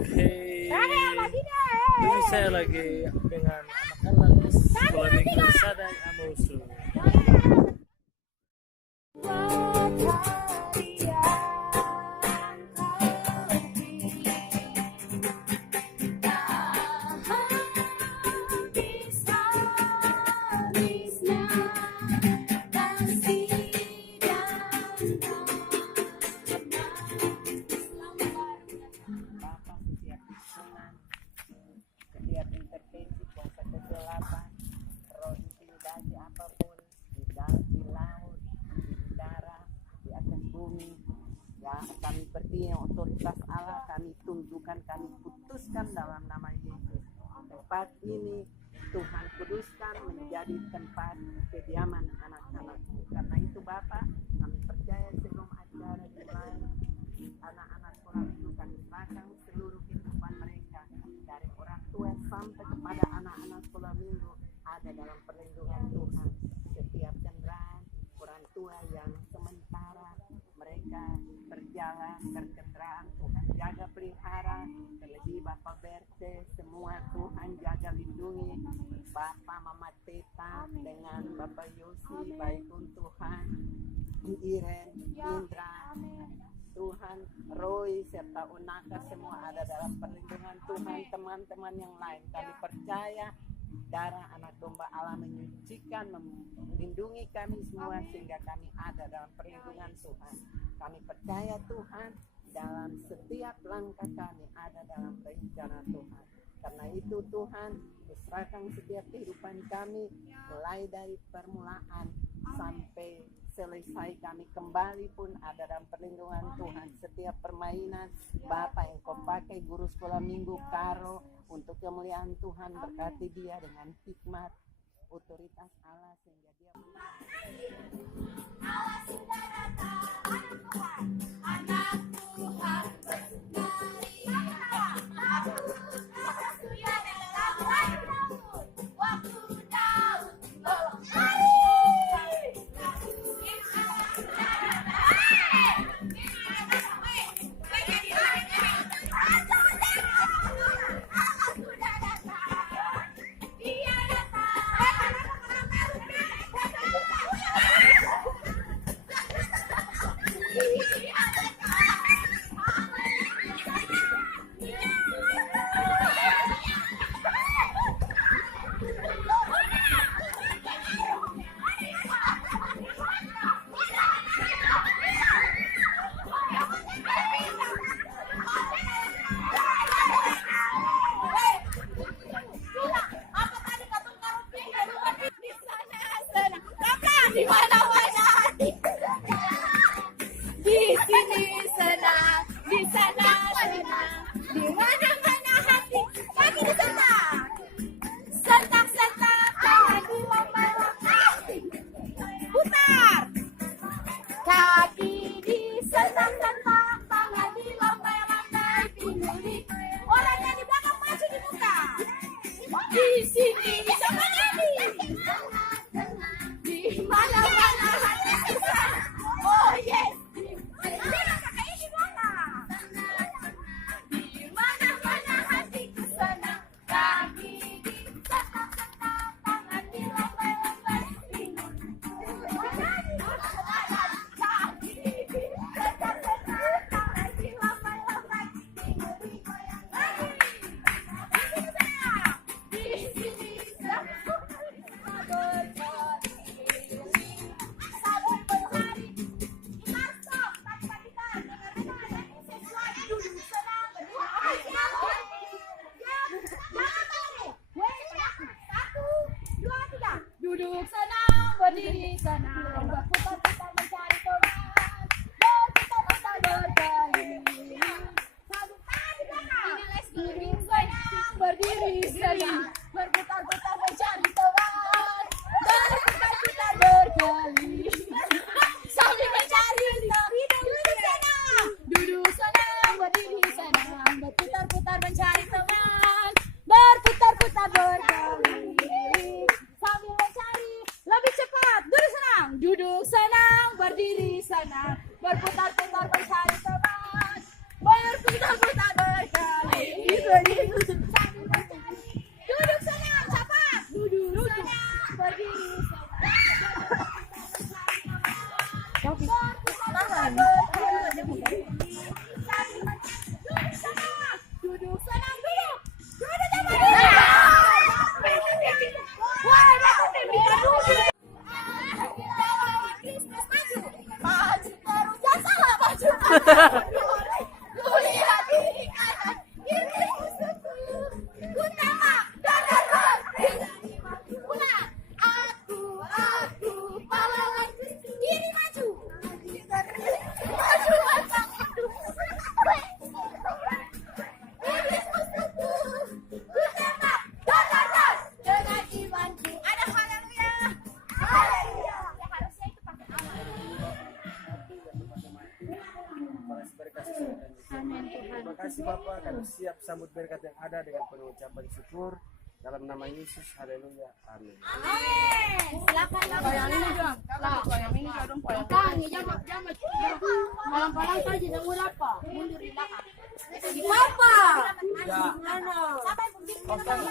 Oke. Jadi saya lagi dengan anak-anak sekolah minggu Sadang Amusu. Setiap intervensi kuasa kegelapan, roh intimidasi apapun di dalam, di laut, di udara, di atas bumi, ya kami berdiri otoritas Allah, kami tunjukkan, kami putuskan dalam nama Yesus. Tempat ini Tuhan kuduskan menjadi tempat kediaman anak-anakmu. Karena itu Bapa, kami percaya sebelum acara dimulai, anak-anak sekolah minggu kami serahkan seluruh kehidupan mereka, dari orang tua sampai kepada anak-anak sekolah minggu, ada dalam perlindungan Tuhan. Setiap kendaraan orang tua yang sementara mereka berjalan berkendaraan, Tuhan jaga pelihara, terlebih Bapak Berte, semua Tuhan jaga lindungi Bapak Mama Teta dengan Bapak Yosi, baik untuk Tuhan Iren, Indra, Tuhan, Roy, serta Unaka, semua ada dalam perlindungan Tuhan. Teman-teman yang lain, kami percaya darah anak domba Allah menyucikan, melindungi kami semua sehingga kami ada dalam perlindungan Tuhan. Kami percaya Tuhan, dalam setiap langkah kami ada dalam rencana Tuhan. Karena itu Tuhan, serahkan setiap kehidupan kami, mulai dari permulaan sampai selesai kami kembali pun ada dalam perlindungan Tuhan. Setiap permainan Bapak yang kau pakai guru sekolah minggu Karo untuk kemuliaan Tuhan, berkati dia dengan hikmat otoritas Allah sehingga dia Allah sudah datang, anak Tuhan bersukaria. Allah sudah datang, waktu Daud tolong hari. Di mana-mana, di sini senang, di sana senang, di mana-mana hati kaki di sana, sentak-sentak tangan dilomba-lomba, putar kaki di sentak-sentak tangan dilomba-lomba, pilih orangnya di belakang maju di muka, di sini sama nyanyi. Di mana-mana hati di sana. Oh yes. Di mana-mana hati di sana. Kaki di sentak-sentak, tangan di lomba-lomba. Kaki di sentak-sentak, tangan di lomba-lomba. Goyang lagi. Di sini semua berjalan. Duduk senang, berdiri senang, berputar-putar mencari Tuhan, berputar-putar berkeliling. Sambung tangan di belakang. Duduk senang, berdiri senang, berputar-putar mencari Tuhan, berputar-putar berkeliling. Sambil mencari Tuhan. Duduk senang, berdiri senang, berputar-putar mencari Tuhan, berputar-putar berkeliling. Sambil mencari lebih cepat, duduk senang, berdiri senang, berputar-putar mencari teman, berputar-putar berkeliling. kasih Bapa, kami siap sambut berkat yang ada dengan penuh ucapan syukur. Dalam nama Yesus, haleluya, amin. Silakan bayangin dong. Bayangin dong. Tanggi jangan malam-malam saja jangan berapa. Mundur di belakang. Di Papa. Ya. Siapa yang pergi? Yang